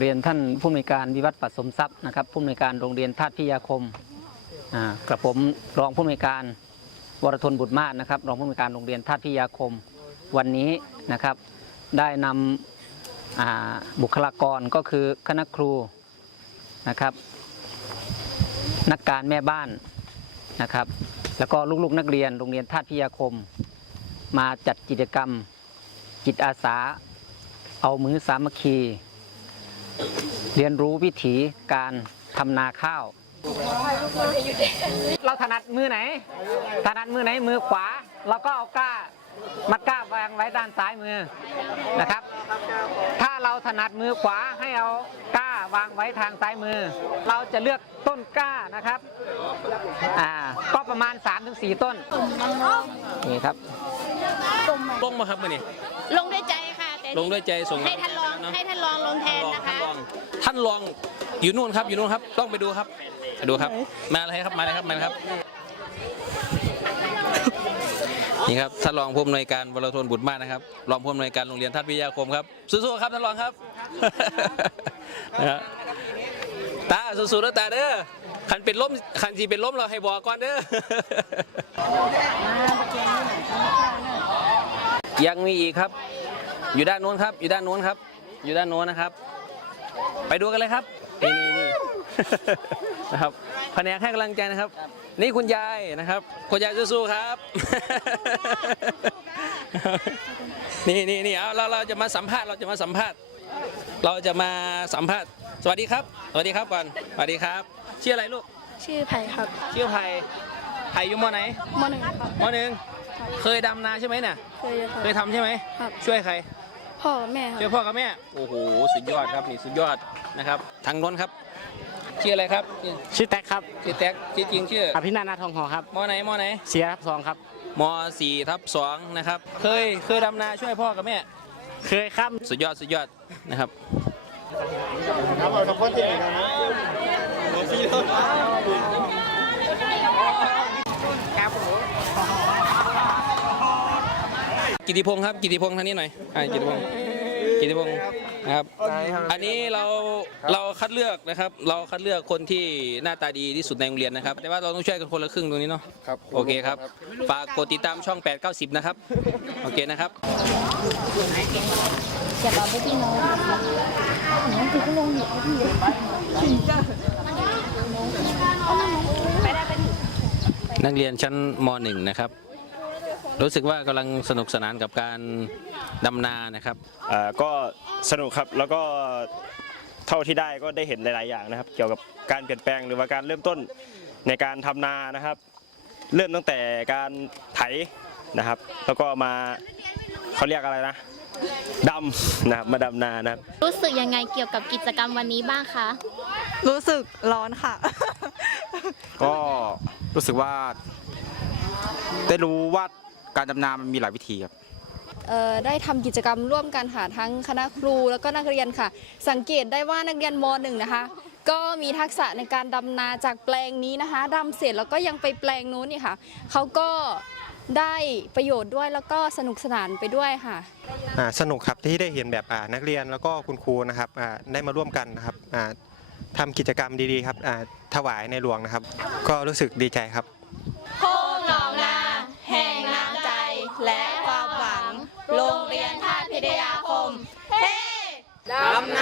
เรียนท่านผู้อำนวยการวิวัฒน์ปัสสมทรัพย์นะครับผู้อำนวยการโรงเรียนธาตุพิยาคมกระผมรองผู้อำนวยการวรทนบุตรมาศนะครับ รองผู้อำนวยการโรงเรียนธาตุพิยาคมวันนี้นะครับ ได้นำอ่าบุคลากรก็คือคณะครูนะครับ นักการแม่บ้านนะครับ แล้วก็ลูกๆนักเรียนโรงเรียนธาตุพิยาคม มาจัดกิจกรรมจิตอาสา เอามือสามัคคี เรียนรู้วิถีการทำนาข้าว เราถนัดมือไหน ถนัดมือไหนมือขวา เราก็เอาก้ามัดก้าวางไว้ด้านซ้ายมือนะครับ ถ้าเราถนัดมือขวาให้เอาก้าวางไว้ทางซ้ายมือ เราจะเลือกต้นก้านะครับอ่าก็ประมาณ 3-4 ต้นนี่ครับลงมาครับมือนี่ลงด้วยใจค่ะแต่ลงด้วยใจส่งให้ท่านรองเะให้ท่านรองลงแทนรองนะท่านคะรองท่านรองอยู่นู่นครับอยู่นู่นครับต้องไปดูครับไปดูครับ มาเลยครับมาเลยครับมาเลยครับ นี่ครับท่านรองผู้อำนวยการวรทนบุตรมาศนะครับรองผู้อำนวยการโรงเรียนทัศวิทยาคมครับสู้ๆครับท่านรองครับนะครับตาสู้ๆนะตาเด้อขันเป็นล้มขันสีเป็นล้มเราให้บอกก่อนเด้อยังมีอีกครับ อยู่ด้านโน้นครับ อยู่ด้านโน้นครับ อยู่ด้านโน้นนะครับ ไปดูกันเลยครับนี่นี่นี่ นะครับแผนกให้กำลังใจนะครับ นี่คุณยายนะครับ คุณยายสู้ๆครับ นี่นี่นี่เอาเราเราจะมาสัมภาษณ์เราจะมาสัมภาษณ์ เราจะมาสัมภาษณ์ สวัสดีครับ สวัสดีครับก่อนสวัสดีครับชื่ออะไรลูก ชื่อไผ่ครับชื่อไผ่ไผ่อยู่มอไหนมหนึ่งครับมอหนึ่งเคยดำนาใช่ไหมเนี่ยเคยครับ เคยทำใช่ไหมครับ ช่วยใคร พ่อกับแม่คช่วรัยบพ่อกับแม่ โอ้โห สุดยอดครับนี่สุดยอดนะครับ ทางโน้นครับ ชื่ออะไรครับ ชื่อแท็กครับ ชื่อแท็กชื่อจริงชื่ออภินันท์นาทองหอครับมอไหนมอไหนเสียรับสองครับมสี่ทับสองนะครับ เคยเคยดำนาช่วยพ่อกับแม่ เคยครับ สุดยอดสุดยอดนะครับกิ ติพงศ์ครับ กิติพงศ์ทางนี้หน่อยอ่ากิติพงศ์กิติพงศ์นะครับ อันนี้เราเราคัดเลือกนะครับ เราคัดเลือกคนที่หน้าตาดีที่สุดในโรงเรียนนะครับ แต่ว่าเราต้องช่วยกันคนละครึ่งตรงนี้เนาะครับโอเคครับฝากกดติดตามช่อง 8 9 0 นะครับ โอเคนะครับนักเรียนชั้นม .1 นะครับ รู้สึกว่ากำลังสนุกสนานกับการดำนานะครับ อ่าก็สนุกครับแล้วก็เท่าที่ได้ก็ได้เห็นหลาย ๆ อย่างนะครับ เกี่ยวกับการเปลี่ยนแปลงหรือว่าการเริ่มต้นในการทำนานะครับ เริ่มตั้งแต่การไถนะครับ แล้วก็มาเขาเรียกอะไรนะดำนะครับมาดำนานะครับ รู้สึกยังไงเกี่ยวกับกิจกรรมวันนี้บ้างคะ รู้สึกร้อนค่ะ ก็รู้สึกว่า ได้รู้ว่า การดำนามันมีหลายวิธีครับเอ่อได้ทำกิจกรรมร่วมกันค่ะทั้งคณะครูแล้วก็นักเรียนค่ะ สังเกตได้ว่านักเรียนม .1 นะคะ ก็มีทักษะในการดำนาจากแปลงนี้นะคะดำเสร็จแล้วก็ยังไปแปลงนู้นนี่ค่ะเขาก็ได้ประโยชน์ด้วยแล้วก็สนุกสนานไปด้วยค่ะอ่าสนุกครับที่ได้เห็นแบบอ่านักเรียนแล้วก็คุณครูนะครับอ่าได้มาร่วมกันนะครับอ่าทำกิจกรรมดีๆครับอ่าถวายในหลวงนะครับ ก็รู้สึกดีใจครับ โรงเรียนท่าพิทยาคม เฮ้ดำนา